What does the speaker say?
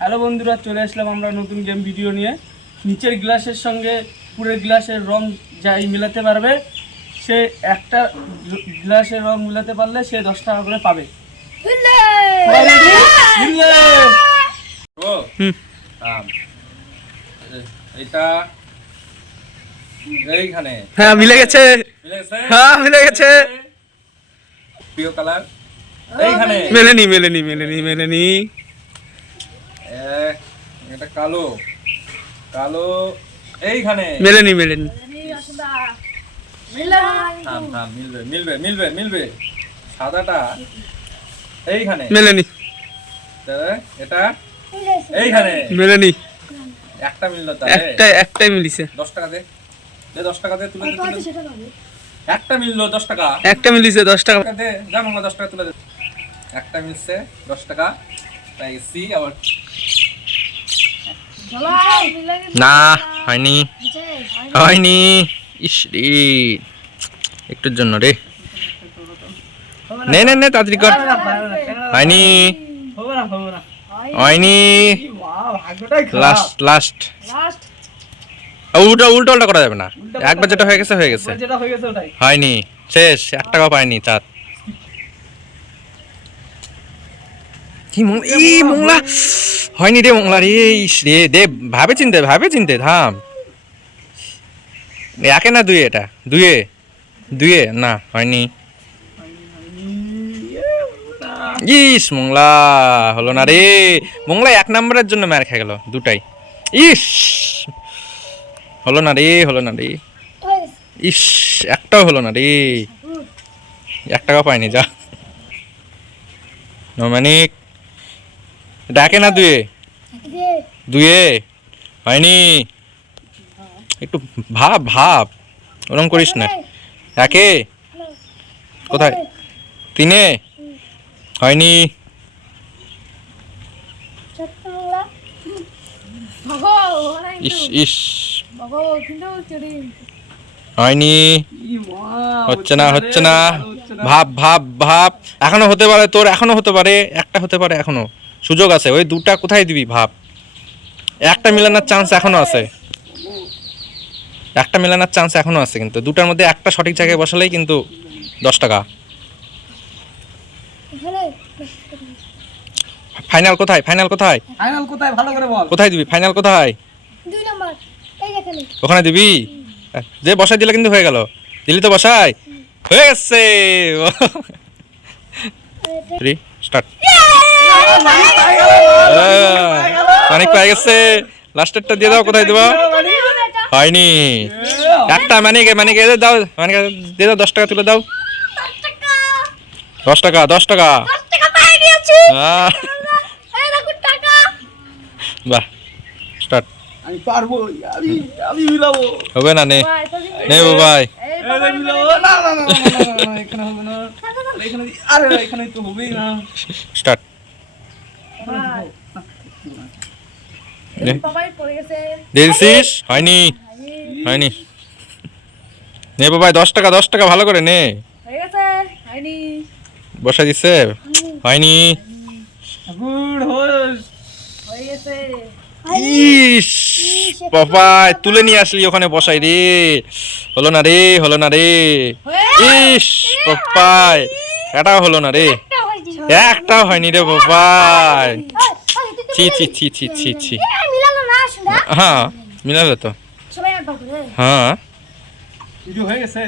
Hello বন্ধুরা, চলে আসলাম আমরা নতুন গেম ভিডিও নিয়ে। নিচের গ্লাসের সঙ্গে পুরের গ্লাসের রং যাই মেলাতে পারবে, সে একটা গ্লাসের রং মেলাতে পারলে সে 10 টাকা করে পাবে। এটা এইখানে হ্যাঁ মিলে গেছে, হ্যাঁ মিলে গেছে। প্রিয় কালার এইখানে মেলেনি মেলেনি মেলেনি মেলেনি। এটা কালো কালো এইখানে মেলেনি মেলেনি। মিলবে মিলবে মিলবে মিলবে। সাদাটা এইখানে মেলেনি। এটা এইখানে মেলেনি। একটা মিললো তাহলে একটাই মিলিছে। 10 টাকা দে, 10 টাকা দে, তুলে দে। একটা মিললো 10 টাকা, একটা মিলিছে 10 টাকা। দে, যা মামা 10 টাকা তুলে দে। একটা মিলছে 10 টাকা, তাই সি আবার না হয়নি হয়নি। ইস রে, একটুর জন্য রে। নে নে নে তাড়াতাড়ি কর। হয়নি হয়নি। Last last. উল্টো উল্টো উল্টা করা যাবে না, একবার যেটা হয়ে গেছে হয়ে গেছে। হয়নি, শেষ। 1 টাকাও পাইনি চাঁদ। কি মোংলা হয়নি রে, মোংলা রে। ইস রে, দে ভাবে চিনতে থাম। একে না দুয়ে? এটা দুয়ে দুয়ে না, হয়নি। ইস মোংলা হলো না রে। মোংলা 1 নম্বরের জন্য মার খেয়ে গেল দুটাই। ইস হলো না রে, হলো না রে। ইস একটাও হলো না রে। 1 টাকা পাইনি, যা। নমানিক ডাকে না দুয়ে দুয়ে হয়নি। একটু ভাব ওরম করিস না। একে কোথায়? 3-এ হয়নি। ইস ইস হয়নি। হচ্ছে না হচ্ছে না। ভাব এখনো হতে পারে তোর, এখনো হতে পারে, একটা হতে পারে, এখনো সুযোগ আছে। ওই দুটা কোথায় দিবি ভাব। একটা মেলানোর চান্স এখনো আছে, একটা মেলানোর চান্স এখনো আছে, কিন্তু দুটার মধ্যে একটা সঠিক জায়গায় বসালেই কিন্তু 10 টাকা। ফাইনাল কোথায়? ফাইনাল কোথায়? ফাইনাল কোথায় ভালো করে বল। কোথায় দিবি? ফাইনাল কোথায়? 2 নাম্বার এই এখানে। ওখানে দিবি? যে বসাই দিলে কিন্তু হয়ে গেল। দিলি তো বসাই, হয়ে গেছে। স্টার্ট। অনেক পেয়ে গেছে। লাস্টেরটা দিয়ে দাও, কোথায় দেবো? হয়নি। একটা মানে দাও, মানে দিয়ে দাও। 10 টাকা তুলে দাও। 10 টাকা 10 টাকা। বাহ, স্টার্ট। আমি পারবো, আমি মিলাবো। হবে না, নে নে ভাই। মিলাবো না না না না, এখানে হবে না, এখানে আরে এখানে তো হবেই না। স্টার্ট। দিয়েছিস? হয়নি হয়নি। নে বাবাই 10 টাকা 10 টাকা, ভালো করে নে। বসা দিচ্ছে, হয়নি। ইস বাবাই, তুলে নিয়ে আসলি ওখানে বসাই রে। হলো না রে, হলো না রে। ইস বাবাই, এটাও হলো না রে। একটাও হয়নি রে বাবাই। ছি ছি ছি ছি ছি ছি। হ্যাঁ মিলালো তো। হ্যাঁ ভিডিও হয়ে গেছে।